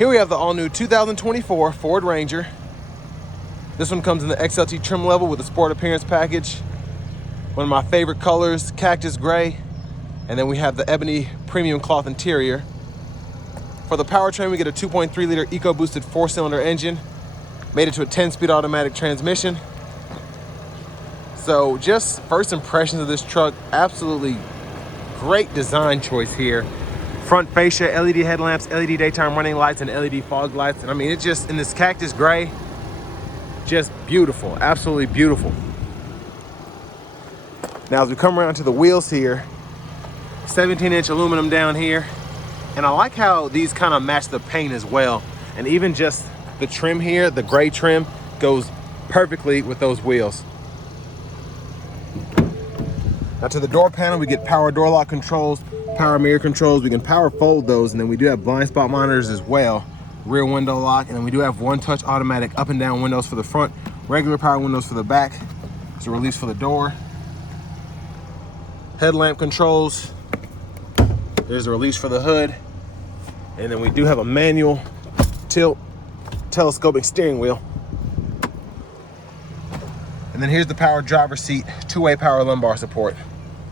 Here we have the all-new 2024 Ford Ranger. This one comes in the XLT trim level with a sport appearance package. One of my favorite colors, cactus gray. And then we have the ebony premium cloth interior. For the powertrain, we get a 2.3 liter EcoBoosted 4-cylinder engine, made it to a 10-speed automatic transmission. So just first impressions of this truck, absolutely great design choice here. Front fascia, LED headlamps, LED daytime running lights, and LED fog lights. And I mean, it's just in this cactus gray, just beautiful, absolutely beautiful. Now, as we come around to the wheels here, 17-inch aluminum down here. And I like how these kind of match the paint as well. And even just the trim here, the gray trim, goes perfectly with those wheels. Now to the door panel, we get power door lock controls, power mirror controls. We can power fold those, and then we do have blind spot monitors as well. Rear window lock, and then we do have one-touch automatic up and down windows for the front, regular power windows for the back. There's a release for the door. Headlamp controls. There's a release for the hood. And then we do have a manual tilt telescopic steering wheel. And then here's the power driver's seat, two-way power lumbar support.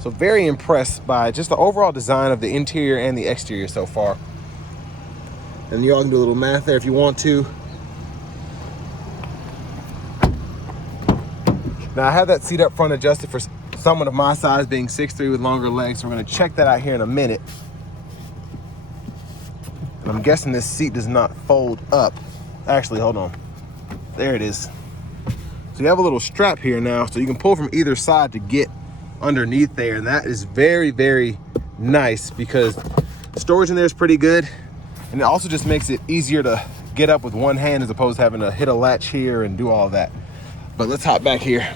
So very impressed by just the overall design of the interior and the exterior so far. And y'all can do a little math there if you want to. Now I have that seat up front adjusted for someone of my size, being 6'3" with longer legs. So we're gonna check that out here in a minute. And I'm guessing this seat does not fold up. Actually, hold on. There it is. So you have a little strap here now, so you can pull from either side to get underneath there. And that is very, very nice because storage in there is pretty good. And it also just makes it easier to get up with one hand as opposed to having to hit a latch here and do all of that. But let's hop back here.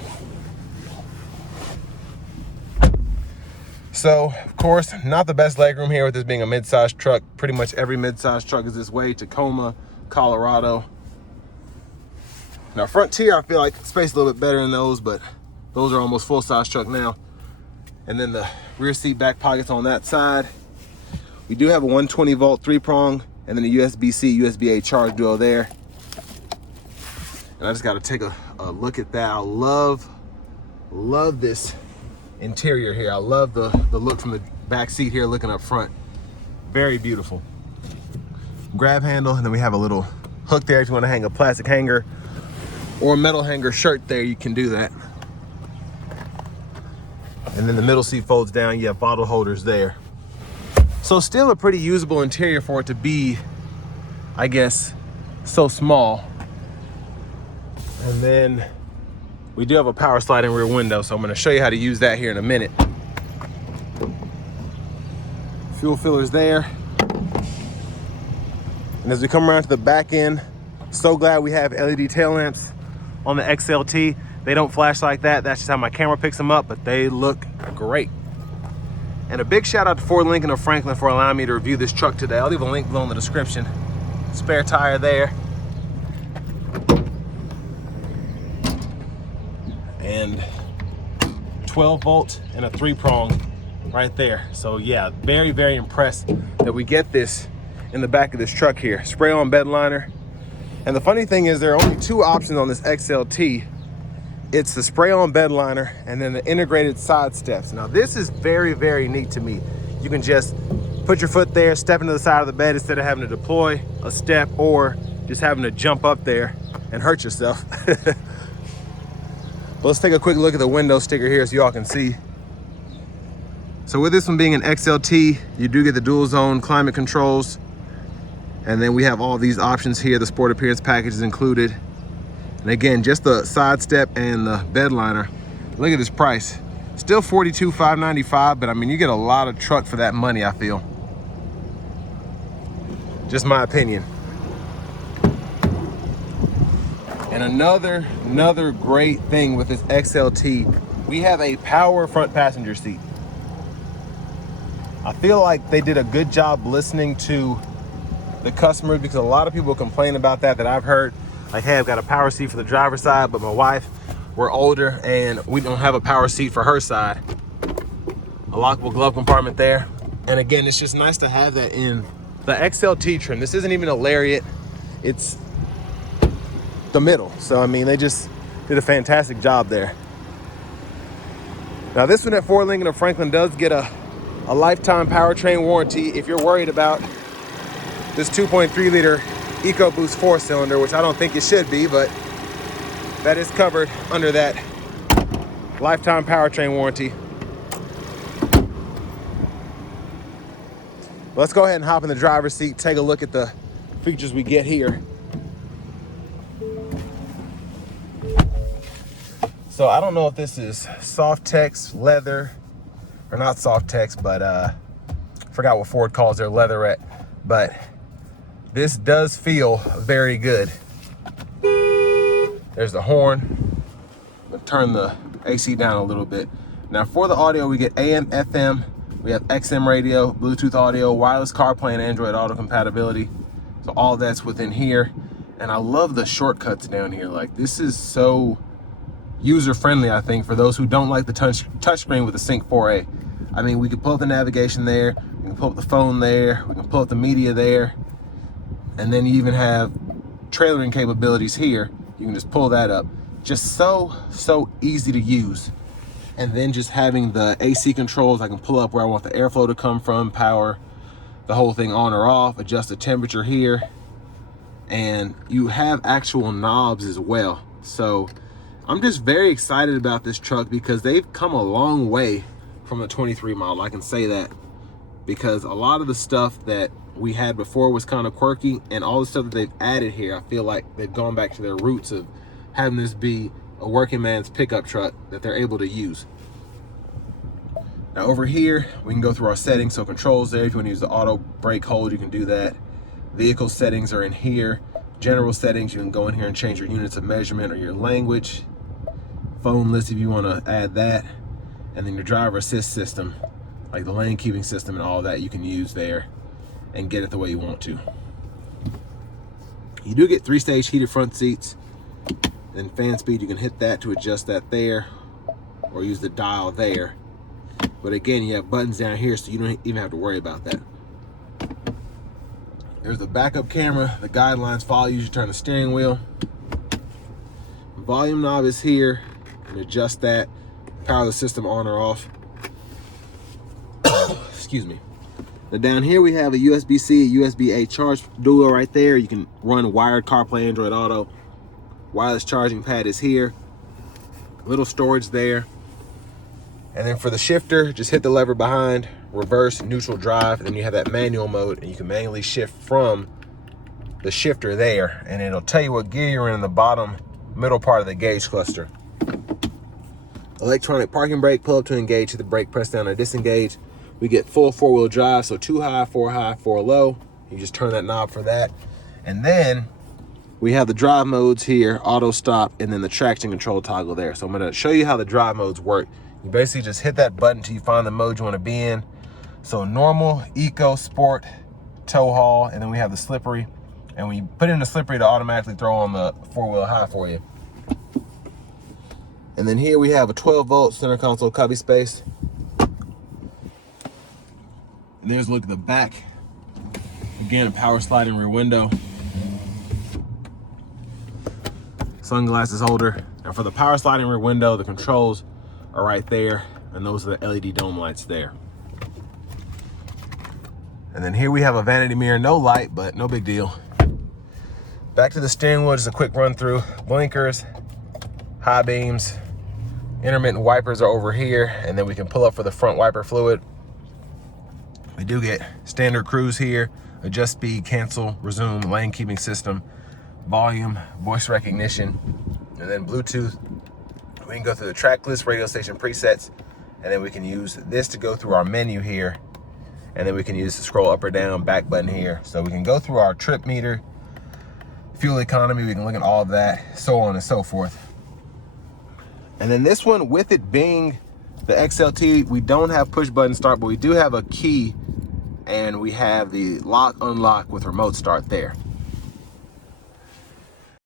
So, of course, not the best legroom here with this being a mid-sized truck. Pretty much every mid-sized truck is this way. Tacoma, Colorado. Now, Frontier, I feel like space a little bit better in those, but those are almost full-size truck now. And then the rear seat back pockets on that side. We do have a 120-volt 3-prong, and then a USB-C, USB-A charge duo there. And I just got to take a look at that. I love this interior here. I love the look from the back seat here looking up front. Very beautiful. Grab handle, and then we have a little hook there if you want to hang a plastic hanger or a metal hanger shirt there, you can do that. And then the middle seat folds down. You have bottle holders there. So still a pretty usable interior for it to be, I guess, so small. And then we do have a power sliding rear window, so I'm gonna show you how to use that here in a minute. Fuel filler's there. And as we come around to the back end, so glad we have LED tail lamps on the XLT. They don't flash like that. That's just how my camera picks them up, but they look great. And a big shout out to Ford Lincoln of Franklin for allowing me to review this truck today. I'll leave a link below in the description. Spare tire there. And 12 volt and a 3-prong right there. So yeah, very, very impressed that we get this in the back of this truck here. Spray on bed liner. And the funny thing is there are only two options on this XLT. It's the spray on bed liner and then the integrated side steps. Now this is very, very neat to me. You can just put your foot there, step into the side of the bed instead of having to deploy a step or just having to jump up there and hurt yourself. Well, let's take a quick look at the window sticker here so y'all can see. So with this one being an XLT, you do get the dual zone climate controls. And then we have all these options here. The sport appearance package is included. And again, just the side step and the bed liner. Look at this price. Still $42,595, but I mean, you get a lot of truck for that money, I feel. Just my opinion. And another great thing with this XLT, we have a power front passenger seat. I feel like they did a good job listening to the customers because a lot of people complain about that I've heard. Like, hey, I've got a power seat for the driver's side, but my wife, we're older and we don't have a power seat for her side. A lockable glove compartment there. And again, it's just nice to have that in the XLT trim. This isn't even a Lariat, it's the middle. So I mean, they just did a fantastic job there. Now this one at Ford Lincoln of Franklin does get a lifetime powertrain warranty if you're worried about this 2.3 liter EcoBoost 4-cylinder, which I don't think it should be, but that is covered under that lifetime powertrain warranty. Let's go ahead and hop in the driver's seat, take a look at the features we get here. So I don't know if this is soft text, leather, or not soft text, but I forgot what Ford calls their leatherette, but this does feel very good. There's the horn. I'll turn the AC down a little bit. Now for the audio, we get AM, FM, we have XM radio, Bluetooth audio, wireless CarPlay, and Android Auto compatibility. So all that's within here. And I love the shortcuts down here. Like, this is so user-friendly, I think, for those who don't like the touchscreen with the Sync 4A. I mean, we can pull up the navigation there, we can pull up the phone there, we can pull up the media there, and then you even have trailering capabilities here. You can just pull that up. Just so easy to use. And then just having the AC controls, I can pull up where I want the airflow to come from, power the whole thing on or off, adjust the temperature here. And you have actual knobs as well. So I'm just very excited about this truck because they've come a long way from the 23 model. I can say that because a lot of the stuff that we had before was kind of quirky, and all the stuff that they've added here, I feel like they've gone back to their roots of having this be a working man's pickup truck that they're able to use. Now over here, we can go through our settings. So controls there, if you want to use the auto brake hold, you can do that. Vehicle settings are in here. General settings, you can go in here and change your units of measurement or your language. Phone list if you want to add that. And then your driver assist system, like the lane keeping system and all that, you can use there and get it the way you want to. You do get 3-stage heated front seats. Then fan speed, you can hit that to adjust that there, or use the dial there. But again, you have buttons down here, so you don't even have to worry about that. There's the backup camera. The guidelines follow you. You turn the steering wheel. Volume knob is here. You can adjust that, power the system on or off. Excuse me. Now down here we have a USB-C, USB-A charge duo right there. You can run wired CarPlay, Android Auto. Wireless charging pad is here. Little storage there. And then for the shifter, just hit the lever behind, reverse, neutral, drive, and then you have that manual mode, and you can manually shift from the shifter there, and it'll tell you what gear you're in the bottom middle part of the gauge cluster. Electronic parking brake, pull up to engage, hit the brake, press down to disengage. We get full 4-wheel drive, so 2 high, 4 low. You just turn that knob for that. And then we have the drive modes here, auto stop, and then the traction control toggle there. So I'm gonna show you how the drive modes work. You basically just hit that button till you find the mode you wanna be in. So normal, eco, sport, tow haul, and then we have the slippery. And when you put in the slippery, it'll automatically throw on the 4-wheel high for you. And then here we have a 12-volt center console cubby space. And there's a look at the back. Again, a power sliding rear window. Sunglasses holder. And for the power sliding rear window, the controls are right there. And those are the LED dome lights there. And then here we have a vanity mirror, no light, but no big deal. Back to the steering wheel, just a quick run through. Blinkers, high beams, intermittent wipers are over here, and then we can pull up for the front wiper fluid. We do get standard cruise here, adjust speed, cancel, resume, lane keeping system, volume, voice recognition, and then Bluetooth. We can go through the track list, radio station presets, and then we can use this to go through our menu here, and then we can use the scroll up or down, back button here. So we can go through our trip meter, fuel economy, we can look at all of that, so on and so forth. And then this one, with it being the XLT, we don't have push button start, but we do have a key, and we have the lock unlock with remote start there.